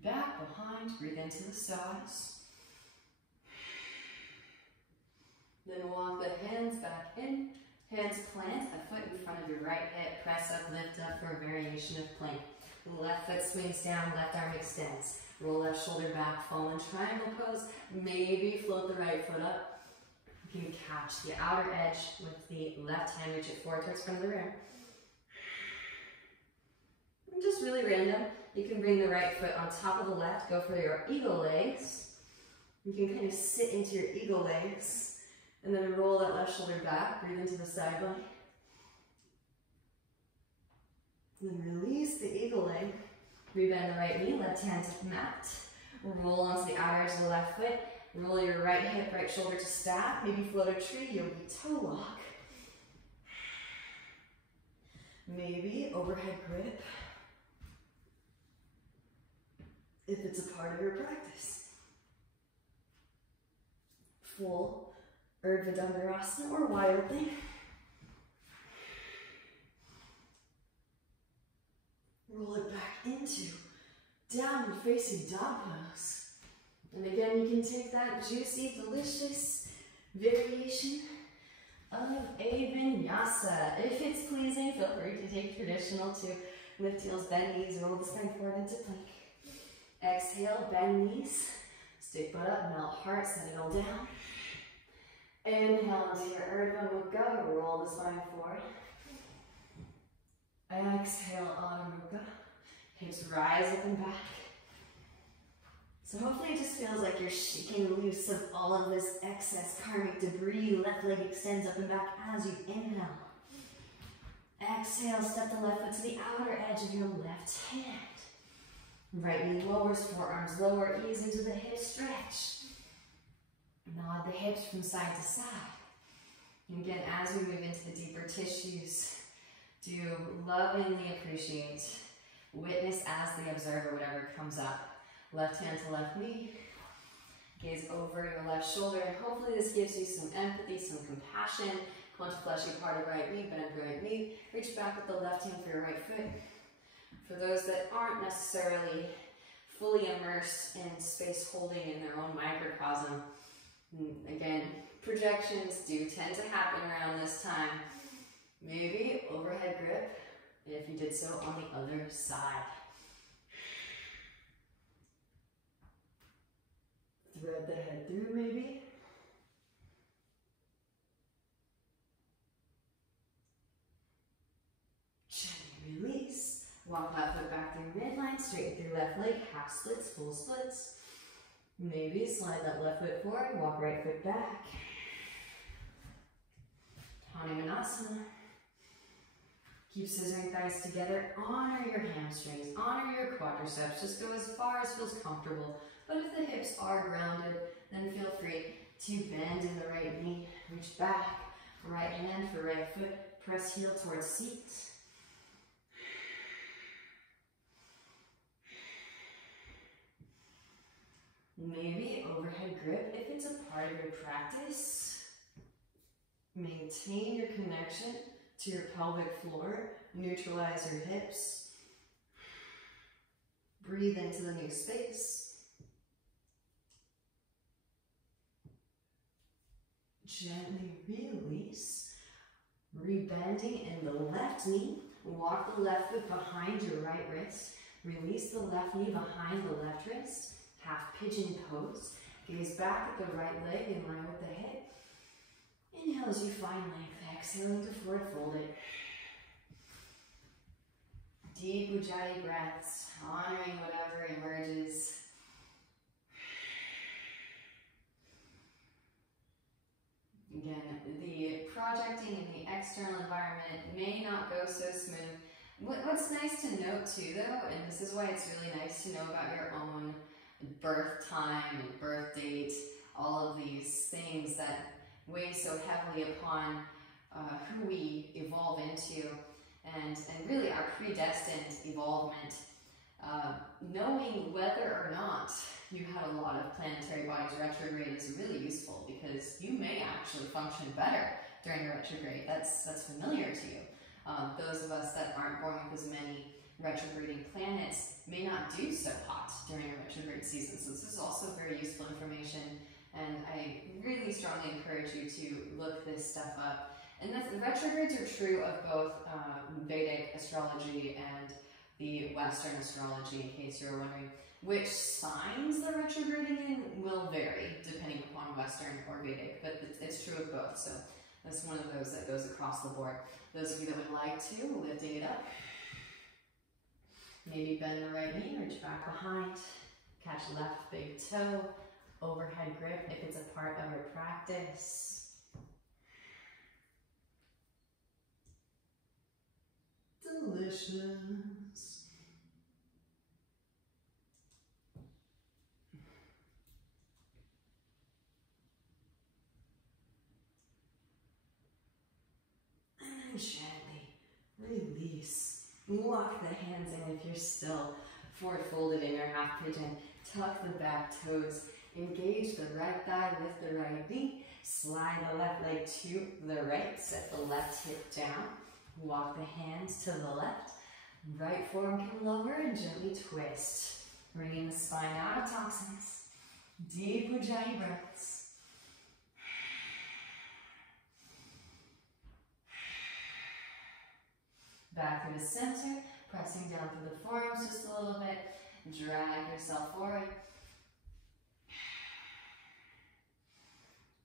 back behind. Breathe into the sides. Then walk the hands back in. Hands plant a foot in front of your right hip. Press up, lift up for a variation of plank. Left foot swings down, left arm extends. Roll left shoulder back, fallen triangle pose. Maybe float the right foot up. You can catch the outer edge with the left hand, reach it forward towards front of the room. And just really random. You can bring the right foot on top of the left, go for your eagle legs. You can kind of sit into your eagle legs. And then roll that left shoulder back, breathe into the side body. And then release the eagle leg. Rebend the right knee, left hand to mat. Roll onto the outer edge of the left foot. Roll your right hip, right shoulder to stack. Maybe float a tree, yogi toe walk. Maybe overhead grip, if it's a part of your practice. Full Urdhva Dhanurasana or wild thing. Roll it back into downward facing dog pose. And again, you can take that juicy, delicious variation of a vinyasa. If it's pleasing, feel free to take traditional to lift heels, bend knees, roll the spine forward into plank. Exhale, bend knees, stick butt up, melt heart, set it all down. Inhale into your Urdhva Mukha, roll the spine forward. Exhale, Adho Mukha, hips rise up and back. So hopefully it just feels like you're shaking loose of all of this excess karmic debris. Left leg extends up and back as you inhale. Exhale, step the left foot to the outer edge of your left hand. Right knee lowers, forearms lower, ease into the hip stretch. Nod the hips from side to side. And again, as we move into the deeper tissues, do lovingly appreciate, witness as the observer, whatever comes up. Left hand to left knee, gaze over your left shoulder, and hopefully this gives you some empathy, some compassion. Clench the fleshy part of right knee, bend your right knee, reach back with the left hand for your right foot. For those that aren't necessarily fully immersed in space holding in their own microcosm, again, projections do tend to happen around this time. Maybe overhead grip, if you did so on the other side. Thread the head through maybe. Gently release. Walk left foot back through midline, straighten through left leg, half splits, full splits. Maybe slide that left foot forward, walk right foot back. Vinyasa. Keep scissoring thighs together. Honor your hamstrings, honor your quadriceps. Just go as far as feels comfortable. But if the hips are grounded, then feel free to bend in the right knee, reach back, right hand for right foot, press heel towards seat. Maybe overhead grip if it's a part of your practice. Maintain your connection to your pelvic floor, neutralize your hips. Breathe into the new space. Gently release. Rebending in the left knee. Walk the left foot behind your right wrist. Release the left knee behind the left wrist. Half pigeon pose. Gaze back at the right leg in line with the hip. Inhale as you find length. Exhaling to forward fold it. Deep Ujjayi breaths, honoring whatever emerges. Again, the projecting in the external environment may not go so smooth. What's nice to note too though, and this is why it's really nice to know about your own birth time and birth date, all of these things that weigh so heavily upon who we evolve into and really our predestined evolvement. Knowing whether or not you had a lot of planetary bodies retrograde is really useful because you may actually function better during retrograde. That's familiar to you. Those of us that aren't born with as many retrograding planets may not do so hot during a retrograde season. So this is also very useful information, and I really strongly encourage you to look this stuff up. And the retrogrades are true of both Vedic astrology and the Western astrology, in case you're wondering. Which signs they're retrograding in will vary depending upon Western or Vedic, but it's true of both. So that's one of those that goes across the board. Those of you that would like to, lifting it up. Maybe bend the right knee, reach back behind, catch left big toe, overhead grip if it's a part of your practice. Delicious. And then gently release. Walk the hands in if you're still forward folded in your half pigeon. Tuck the back toes. Engage the right thigh, lift the right knee. Slide the left leg to the right. Set the left hip down. Walk the hands to the left. Right forearm can lower and gently twist. Bringing the spine out of toxins. Deep Ujjayi breaths. Back through the center, pressing down through the forearms just a little bit. Drag yourself forward.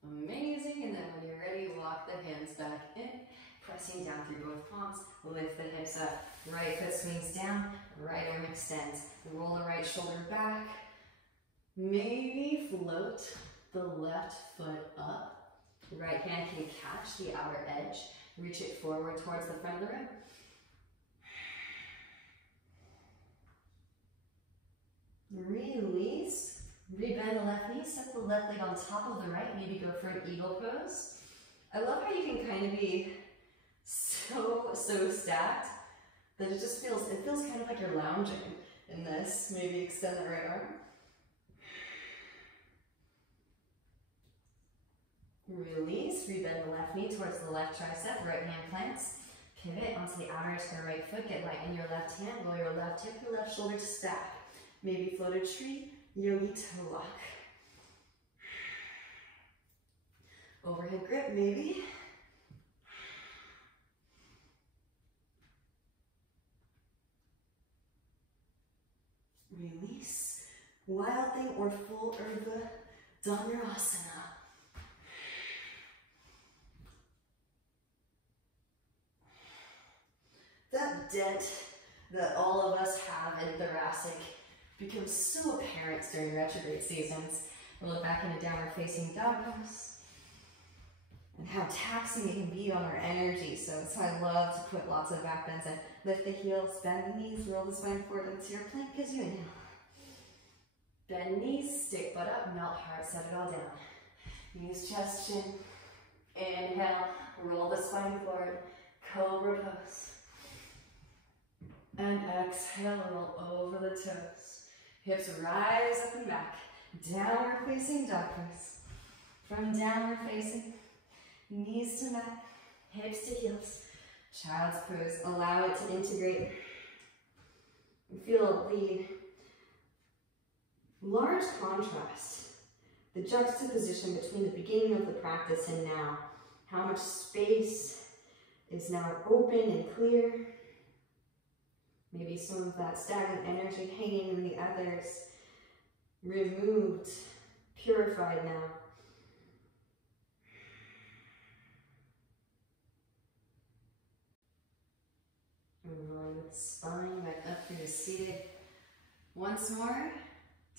Amazing, and then when you're ready, walk the hands back in, pressing down through both palms. Lift the hips up. Right foot swings down, right arm extends. Roll the right shoulder back. Maybe float the left foot up. Right hand can catch the outer edge. Reach it forward towards the front of the room. Release. Rebend the left knee. Set the left leg on top of the right. Maybe go for an eagle pose. I love how you can kind of be so stacked that it just feels kind of like you're lounging in this. Maybe extend the right arm. Release. Rebend the left knee towards the left tricep. Right hand plants. Pivot onto the outer edge of the right foot. Get light in your left hand. Roll your left hip, your left shoulder to stack. Maybe float a tree. Yogi toe walk. Overhead grip, maybe. Release. Wild thing or full urdhva dhanurasana. That dent that all of us have in thoracic becomes so apparent during retrograde seasons. We'll look back into downward facing dog pose and how taxing it can be on our energy. So that's why I love to put lots of back bends in. Lift the heels, bend the knees, roll the spine forward into your plank as you inhale. Bend knees, stick butt up, melt heart, set it all down. Use chest, chin. Inhale, roll the spine forward, cobra pose. And exhale, roll over the toes. Hips rise up and back. Downward facing dog pose. From downward facing, knees to mat, hips to heels. Child's pose, allow it to integrate. Feel the large contrast, the juxtaposition between the beginning of the practice and now. How much space is now open and clear. Maybe some of that stagnant energy hanging in the others, removed, purified now. And rolling the spine back up through the seated. Once more,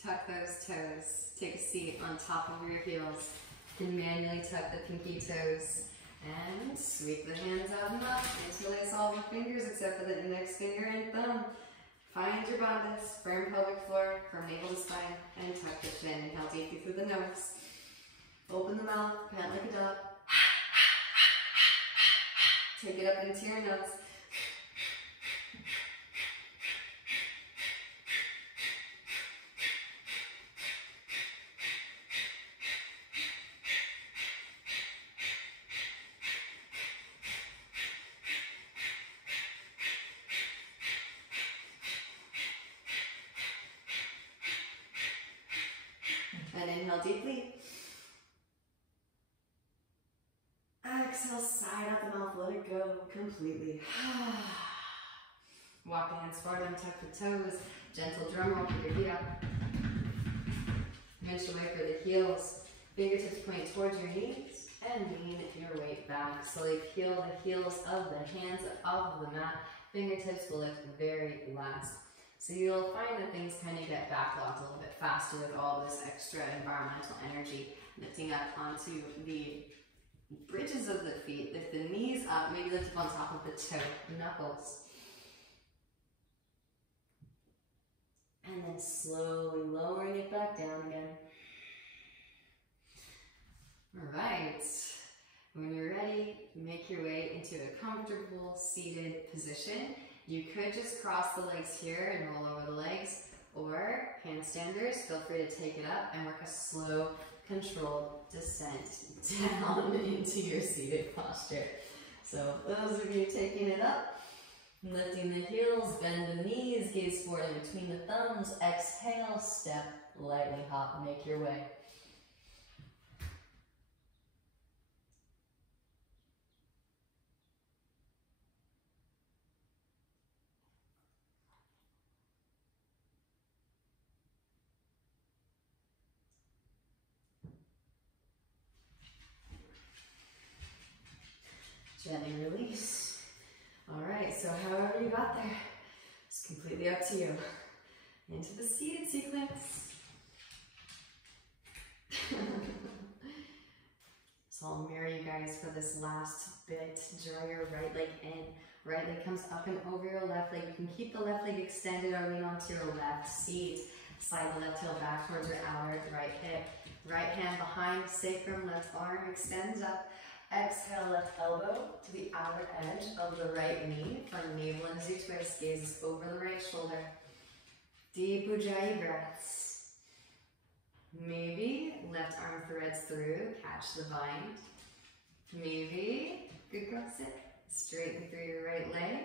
tuck those toes. Take a seat on top of your heels. You can manually tuck the pinky toes. And sweep the hands out and up. Interlace all the fingers except for the index finger and thumb. Find your bandhas, firm pelvic floor, from navel to spine, and tuck the chin. Inhale deeply through the nose. Open the mouth, pant like a dog. Take it up into your nose. And inhale deeply. Exhale, side out the mouth, let it go completely. Walk the hands forward, untuck the toes. Gentle drum roll, keep your feet up. Inch away for the heels. Fingertips point towards your knees and lean your weight back. Slowly peel the heels of the hands off of the mat. Fingertips will lift the very last. So you'll find that things kind of get backlogged a little bit faster with all this extra environmental energy lifting up onto the bridges of the feet. Lift the knees up, maybe lift up on top of the toe knuckles. And then slowly lowering it back down again. All right. When you're ready, make your way into a comfortable seated position. You could just cross the legs here and roll over the legs, or handstanders, feel free to take it up and work a slow, controlled descent down into your seated posture. So those of you taking it up, lifting the heels, bend the knees, gaze forward in between the thumbs, exhale, step, lightly hop, make your way. Gently release. All right, so however you got there, it's completely up to you. Into the seated sequence. So I'll mirror you guys for this last bit. Draw your right leg in. Right leg comes up and over your left leg. You can keep the left leg extended or lean onto your left seat. Slide the left heel back towards your outer right hip. Right hand behind sacrum, left arm extends up. Exhale, left elbow to the outer edge of the right knee. From navel as you twist, gaze over the right shoulder. Deep Ujjayi breaths. Maybe left arm threads through, catch the bind. Maybe, good girl, sit. Straighten through your right leg.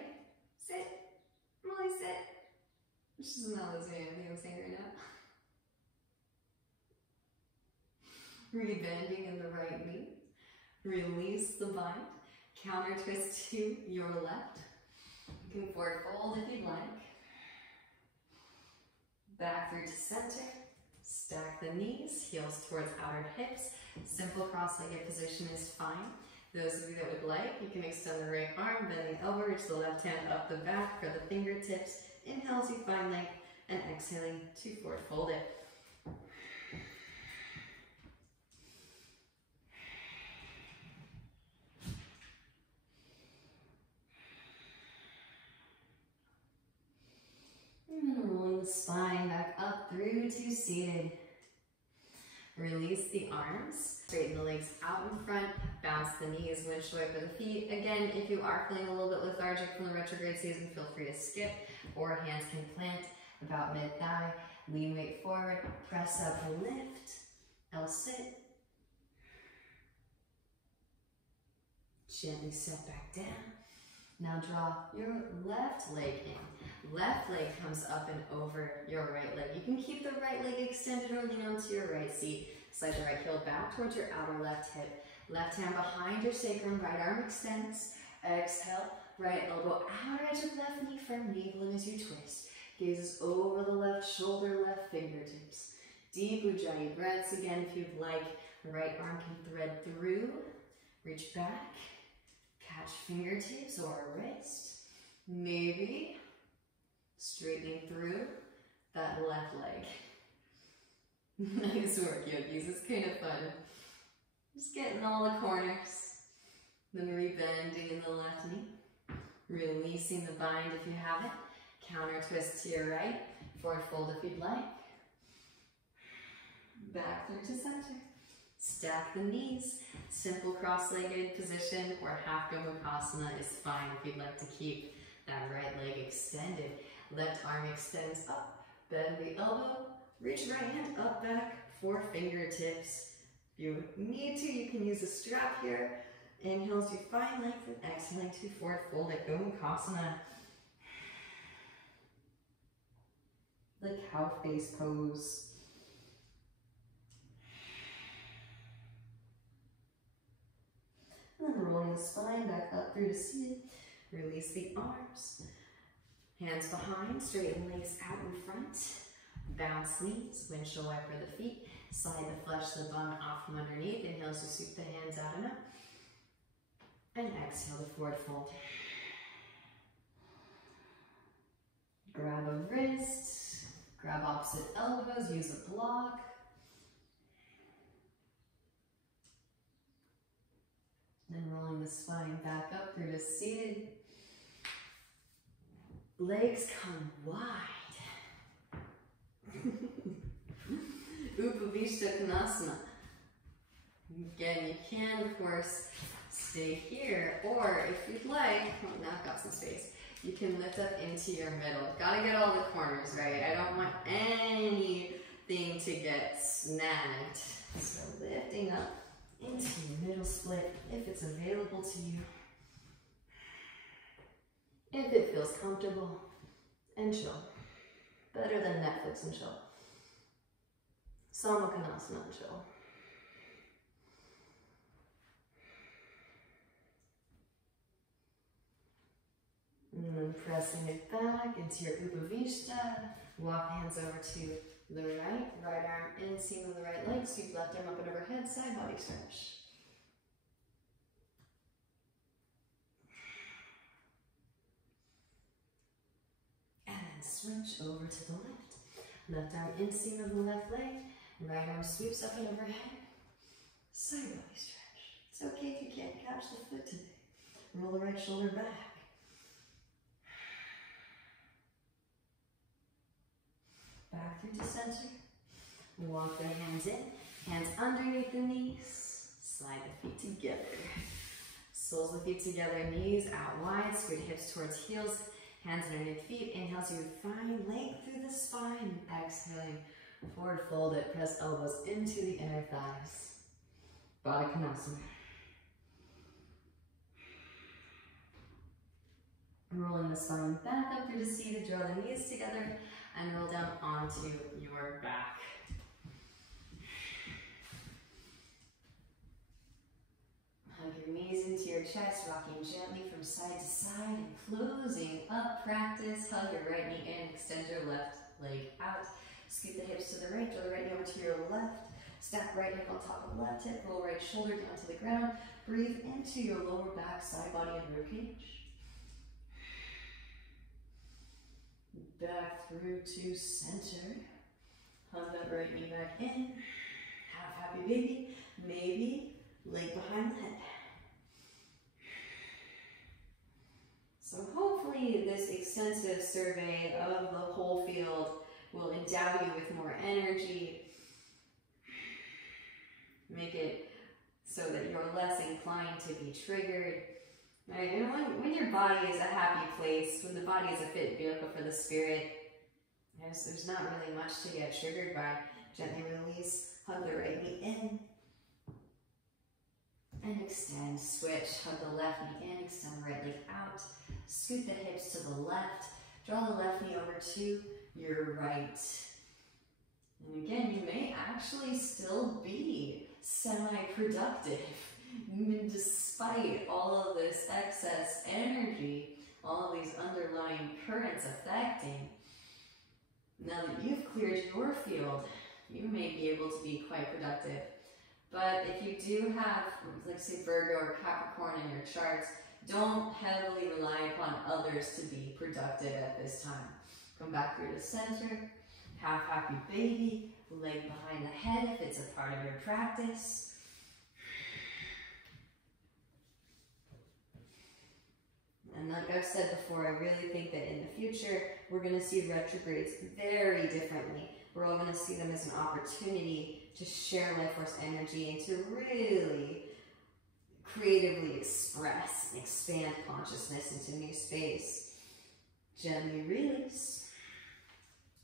Sit. Molly, sit. She's not listening to anything I'm saying right now. Rebending in the right knee. Release the bind. Counter twist to your left. You can forward fold if you'd like. Back through to center. Stack the knees, heels towards outer hips. Simple cross-legged position is fine. Those of you that would like, you can extend the right arm, bend the elbow, reach the left hand up the back for the fingertips. Inhale as you find length, and exhaling to forward fold it. And rolling the spine back up through to seated. Release the arms, straighten the legs out in front, bounce the knees, windshield wiper the feet. Again, if you are feeling a little bit lethargic from the retrograde season, feel free to skip, or hands can plant about mid-thigh. Lean weight forward, press up and lift, L sit. Gently set back down. Now draw your left leg in. Left leg comes up and over your right leg. You can keep the right leg extended or lean onto your right seat. Slide the right heel back towards your outer left hip. Left hand behind your sacrum, right arm extends. Exhale, right elbow, outer edge of left knee firm, navel in as you twist. Gazes over the left shoulder, left fingertips. Deep Ujjayi breaths again if you'd like. Right arm can thread through. Reach back. Catch fingertips or a wrist. Maybe straightening through that left leg. Nice work, yogis. It's kind of fun. Just getting all the corners. Then rebending in the left knee. Releasing the bind if you have it. Counter twist to your right. Forward fold if you'd like. Back through to center. Stack the knees. Simple cross-legged position or half Gomukhasana is fine if you'd like to keep that right leg extended. Left arm extends up. Bend the elbow. Reach right hand up back for fingertips. If you need to, you can use a strap here. Inhale as you find length and exhaling to forward fold it. Gomukhasana. The cow face pose. And then rolling the spine back up through to seated. Release the arms. Hands behind, straighten legs out in front. Bounce knees, windshield wiper the feet. Slide the flesh, the bum off from underneath. Inhale as you sweep the hands out and up. And exhale the forward fold. Grab a wrist. Grab opposite elbows, use a block. Then rolling the spine back up through to seated. Legs come wide. Upavishtakonasana. Again, you can, of course, stay here, or if you'd like, now I've got some space, you can lift up into your middle. Gotta get all the corners right. I don't want anything to get snagged. So lifting up into your middle split if it's available to you. If it feels comfortable, and chill. Better than Netflix and chill. Samakhanasana and chill. And then pressing it back into your Upavishta. Walk the hands over to the right. Right arm inseam of the right leg. Sweep left arm up and overhead. Side body stretch. And then switch over to the left. Left arm inseam of the left leg. Right arm sweeps up and overhead. Side body stretch. It's okay if you can't catch the foot today. Roll the right shoulder back. Back through to center. Walk the hands in. Hands underneath the knees. Slide the feet together. Soles of the feet together. Knees out wide. Scoot hips towards heels. Hands underneath feet. Inhale as you find length through the spine. Exhaling. Forward fold it. Press elbows into the inner thighs. Baddha Konasana. Rolling the spine back up through the seated. Draw the knees together. And roll down onto your back. Hug your knees into your chest, rocking gently from side to side and closing up. Practice. Hug your right knee in, extend your left leg out. Scoot the hips to the right, draw the right knee over to your left. Stack right hip on top of left hip, roll right shoulder down to the ground. Breathe into your lower back, side body, and ribcage. Back through to center. Hug that right knee back in. Half happy baby. Maybe leg behind the head. So hopefully this extensive survey of the whole field will endow you with more energy. Make it so that you're less inclined to be triggered. Right? And when your body is a happy place, when the body is a fit vehicle for the spirit, there's not really much to get triggered by. Gently release, hug the right knee in, and extend. Switch, hug the left knee in, extend the right leg out, scoot the hips to the left, draw the left knee over to your right. And again, you may actually still be semi-productive despite all of this excess energy, all of these underlying currents affecting. Now that you've cleared your field, you may be able to be quite productive. But if you do have, like say, Virgo or Capricorn in your charts, don't heavily rely upon others to be productive at this time. Come back through the center, half happy baby, leg behind the head if it's a part of your practice. And like I've said before, I really think that in the future, we're going to see retrogrades very differently. We're all going to see them as an opportunity to share life force energy and to really creatively express and expand consciousness into new space. Gently release.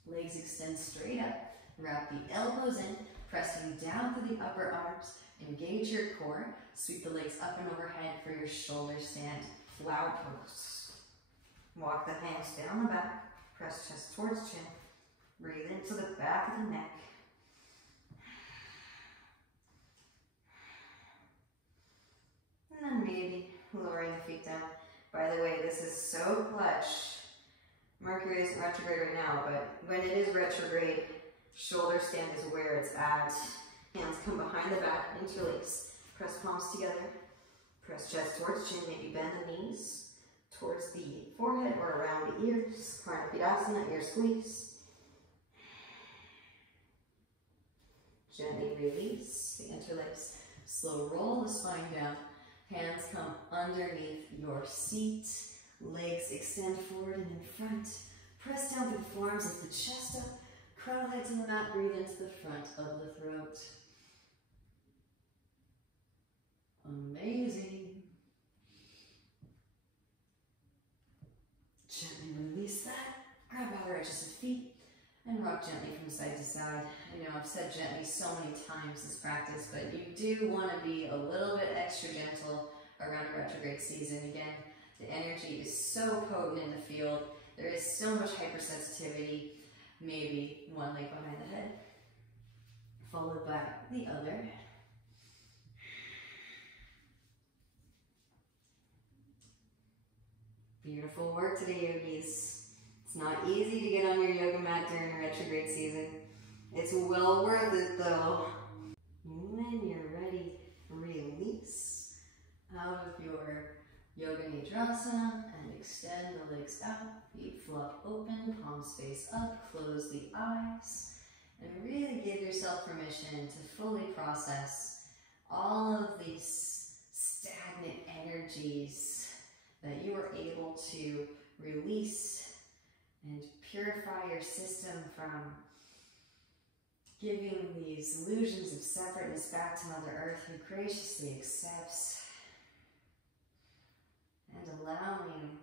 Legs extend straight up. Wrap the elbows in, pressing down through the upper arms. Engage your core. Sweep the legs up and overhead for your shoulder stand. Flower pose. Walk the hands down the back. Press chest towards chin. Breathe into the back of the neck. And then maybe lowering the feet down. By the way, this is so clutch. Mercury isn't retrograde right now, but when it is retrograde, shoulder stand is where it's at. Hands come behind the back, interlace. Press palms together. Press chest towards chin, maybe bend the knees towards the forehead or around the ears. Pranapidasana, ear squeeze. Gently release the interlace. Slow roll the spine down. Hands come underneath your seat. Legs extend forward and in front. Press down through the forearms, lift the chest up. Crown head to the mat, breathe into the front of the throat. Amazing. Gently release that. Grab outer edges of feet and rock gently from side to side. I know I've said gently so many times this practice, but you do want to be a little bit extra gentle around retrograde season. Again, the energy is so potent in the field. There is so much hypersensitivity. Maybe one leg behind the head, followed by the other. Beautiful work today, yogis. It's not easy to get on your yoga mat during retrograde season. It's well worth it though. When you're ready, release out of your Yoga Nidrasana and extend the legs out. Feet flop open, palms face up, close the eyes, and really give yourself permission to fully process all of these stagnant energies that you were able to release and purify your system from, giving these illusions of separateness back to Mother Earth, who graciously accepts, and allowing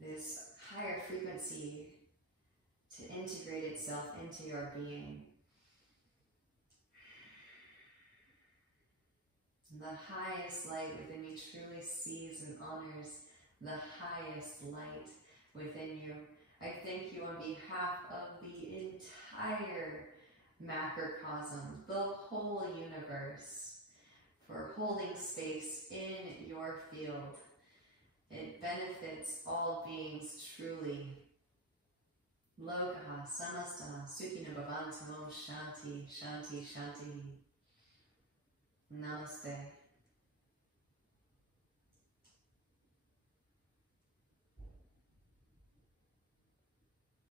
this higher frequency to integrate itself into your being. The highest light within you truly sees and honors the highest light within you. I thank you on behalf of the entire macrocosm, the whole universe, for holding space in your field. It benefits all beings truly. Loka samasta sukhino bhavantamo shanti, shanti, shanti. Namaste.